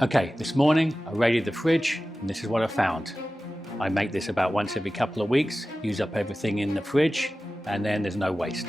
Okay, this morning I raided the fridge and this is what I found. I make this about once every couple of weeks, use up everything in the fridge, and then there's no waste.